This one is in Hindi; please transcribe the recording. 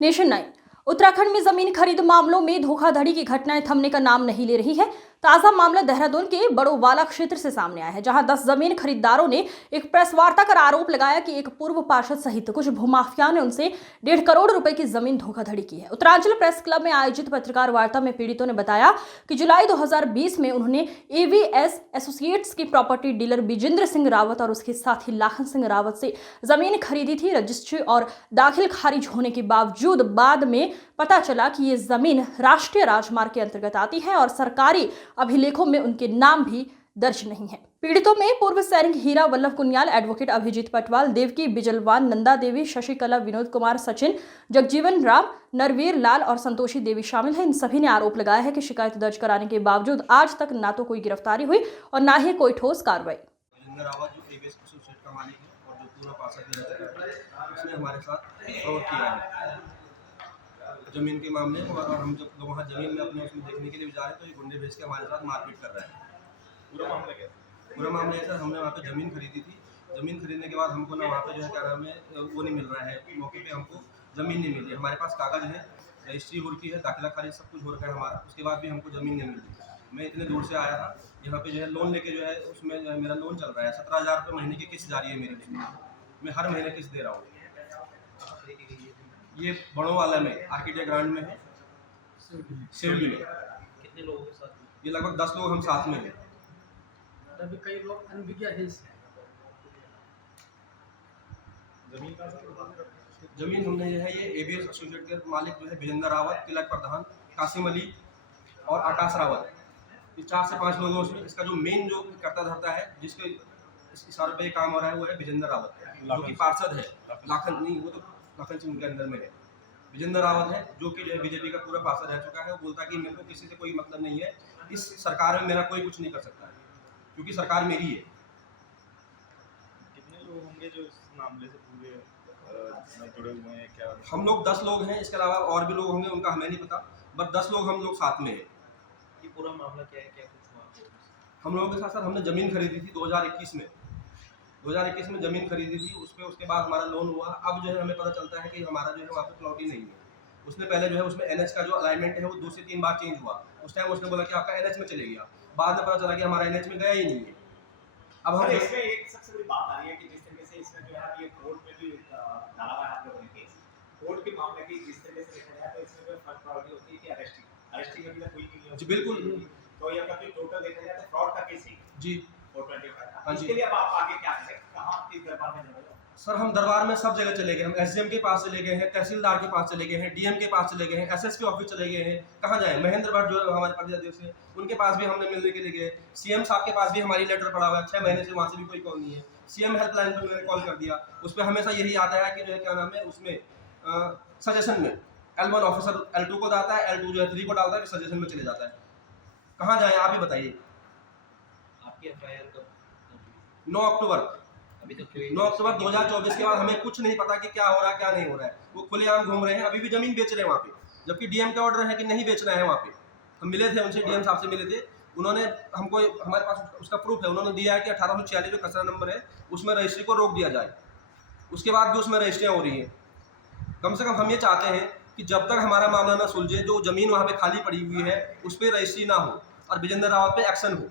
नेशन 9। उत्तराखंड में जमीन खरीद मामलों में धोखाधड़ी की घटनाएं थमने का नाम नहीं ले रही है। ताजा मामला देहरादून के बड़ोवाला क्षेत्र से सामने आया है, जहां 10 जमीन खरीदारों ने एक प्रेस वार्ता कर आरोप लगाया कि एक पूर्व पार्षद सहित कुछ भूमाफिया ने उनसे 1.5 करोड़ रुपए की जमीन धोखाधड़ी की है। उत्तरांचल प्रेस क्लब में आयोजित पत्रकार वार्ता में पीड़ितों ने बताया कि जुलाई 2020 में उन्होंने एवीएस एसोसिएट्स के प्रॉपर्टी डीलर बिजेंद्र सिंह रावत और उसके साथी लाखन सिंह रावत से जमीन खरीदी थी। रजिस्ट्री और दाखिल खारिज होने के बावजूद बाद में पता चला कि ये जमीन राष्ट्रीय राजमार्ग के अंतर्गत आती है और सरकारी अभिलेखों में उनके नाम भी दर्ज नहीं है। पीड़ितों में पूर्व सैनिक हीरा वल्लभ कुनियाल, एडवोकेट अभिजीत पटवाल, देवकी बिजलवान, नंदा देवी, शशिकला, विनोद कुमार, सचिन, जगजीवन राम, नरवीर लाल और संतोषी देवी शामिल हैं। इन सभी ने आरोप लगाया है कि शिकायत दर्ज कराने के बावजूद आज तक ना तो कोई गिरफ्तारी हुई और ना ही कोई ठोस कार्रवाई। हमारे साथ फ्रॉड किया है जमीन के मामले में, और हम जब वहाँ जमीन में अपने उसमें देखने के लिए जा रहे हैं तो ये गुंडे भेज के हमारे साथ मारपीट कर रहा है। पूरा मामला है सर, हमने वहाँ पे ज़मीन खरीदी थी। ज़मीन खरीदने के बाद हमको ना वहाँ पे जो है क्या नाम है वो नहीं मिल रहा है, मौके पे हमको ज़मीन नहीं मिली। हमारे पास कागज़ है, रजिस्ट्री हो रखी है, दाखिला खारिज सब कुछ हो रखा है हमारा, उसके बाद भी हमको ज़मीन नहीं मिली। मैं इतने दूर से आया था यहाँ पे जो है लोन लेके जो है उसमें जो है मेरा लोन चल रहा है, 17,000 रुपये महीने की किस्त जारी है मेरी उसमें, मैं हर महीने किस्त दे रहा हूँ। ये बड़ोवाला में आर्किटेक्ट ग्रांड में है, सिवली में। कितने लोगों के साथ? ये लगभग 10 लोग हम साथ में हैं। अभी कई लोग अनभिज्ञ है। जमीन हमने जो है ये एबीएस एसोसिएट के मालिक जो है बिजेंद्र रावत, तिलक प्रधान, कासिम अली और आकाश रावत, ये 4 से 5 लोग हैं उसमें। इसका जो मेन जो करता धरता है, जिसके इस इशारे पे काम हो रहा है, वो है बिजेंद्र रावत, जो कि पार्षद है। लाखन नहीं, वो तो लाखन सिंह के अंदर में है। बिजेंद्र रावत है जो कि जो है बीजेपी का पूरा पार्षद रह चुका है। वो बोलता है कि मेरे को किसी से कोई मतलब नहीं है, इस सरकार में मेरा कोई कुछ नहीं कर सकता है क्योंकि सरकार मेरी है। कितने लोग होंगे जो इस मामले से पूरे जुड़े हुए हैं? क्या हम लोग 10 लोग हैं, इसके अलावा और भी लोग होंगे, उनका हमें नहीं पता, बस 10 लोग हम लोग साथ में हैं। ये पूरा मामला क्या है, क्या कुछ हुआ? हम लोगों के साथ सर हमने ज़मीन खरीदी थी 2021 में। 2021 में ज़मीन खरीदी थी, उसके बाद हमारा लोन हुआ। अब जो है हमें पता चलता है कि हमारा जो है वहाँ पे प्लॉट ही नहीं है। उसने पहले जो है उसमें एनएच का जो अलाइनमेंट है वो 2 से 3 बार चेंज हुआ। उस टाइम उसने बोला कि आपका एनएच में चले गया, बाद में पता चला कि हमारा एनएच में गया ही नहीं है। अब हम इसमें एक सबसे बड़ी बात आ रही है कि जिस तरीके से इसमें जो है ये कोर्ट में भी डाला हुआ है आप लोगों ने केस, कोर्ट के मामले की जिस तरीके से देखा जाए तो इसमें जो फर्स्ट प्रायोरिटी होती है कि अरेस्टिंग में भी कोई नहीं है जी बिल्कुल। तो ये अगर टोटल देखा जाए तो फ्रॉड का केस ही जी 425। इसके लिए अब आप आगे क्या करें, कहाँ किस दरबार में जाएंगे? सर हम दरबार में सब जगह चले गए। हम एसडीएम के पास चले गए हैं, तहसीलदार के पास चले गए हैं, डीएम के पास चले गए हैं, एसएसपी ऑफिस चले गए हैं। कहाँ जाए? महेंद्र भट्ट जो हमारे प्रदेश है उनके पास भी हमने मिलने के लिए गए। सीएम साहब के पास भी हमारी लेटर पड़ा हुआ है, 6 महीने से वहाँ से भी कोई कॉल नहीं है। सीएम हेल्पलाइन पर मैंने कॉल कर दिया, उस पर हमेशा यही आता है कि जो है क्या नाम है उसमें सजेशन में L1 ऑफिसर L2 को डालता है, L2 जो है 3 को डालता है, फिर सजेशन में चले जाता है। कहाँ जाए आप ही बताइए। आपकी एफआईआर कब? 9 अक्टूबर। अभी तक 9 अक्टूबर 2024 के बाद हमें कुछ नहीं पता कि क्या हो रहा है क्या नहीं हो रहा है। वो खुलेआम घूम रहे हैं, अभी भी जमीन बेच रहे हैं वहाँ पे, जबकि डीएम का ऑर्डर है कि नहीं बेचना है। वहाँ पे हम मिले थे उनसे, डीएम साहब से मिले थे, उन्होंने हमको, हमारे पास उसका प्रूफ है, उन्होंने दिया है कि 1846 जो खसरा नंबर है उसमें रजिस्ट्री को रोक दिया जाए। उसके बाद भी उसमें रजिस्ट्रियाँ हो रही हैं। कम से कम हम ये चाहते हैं कि जब तक हमारा मामला ना सुलझे, जो ज़मीन वहाँ पे खाली पड़ी हुई है उस पर रजिस्ट्री ना हो और बिजेंद्र रावत पे एक्शन हो।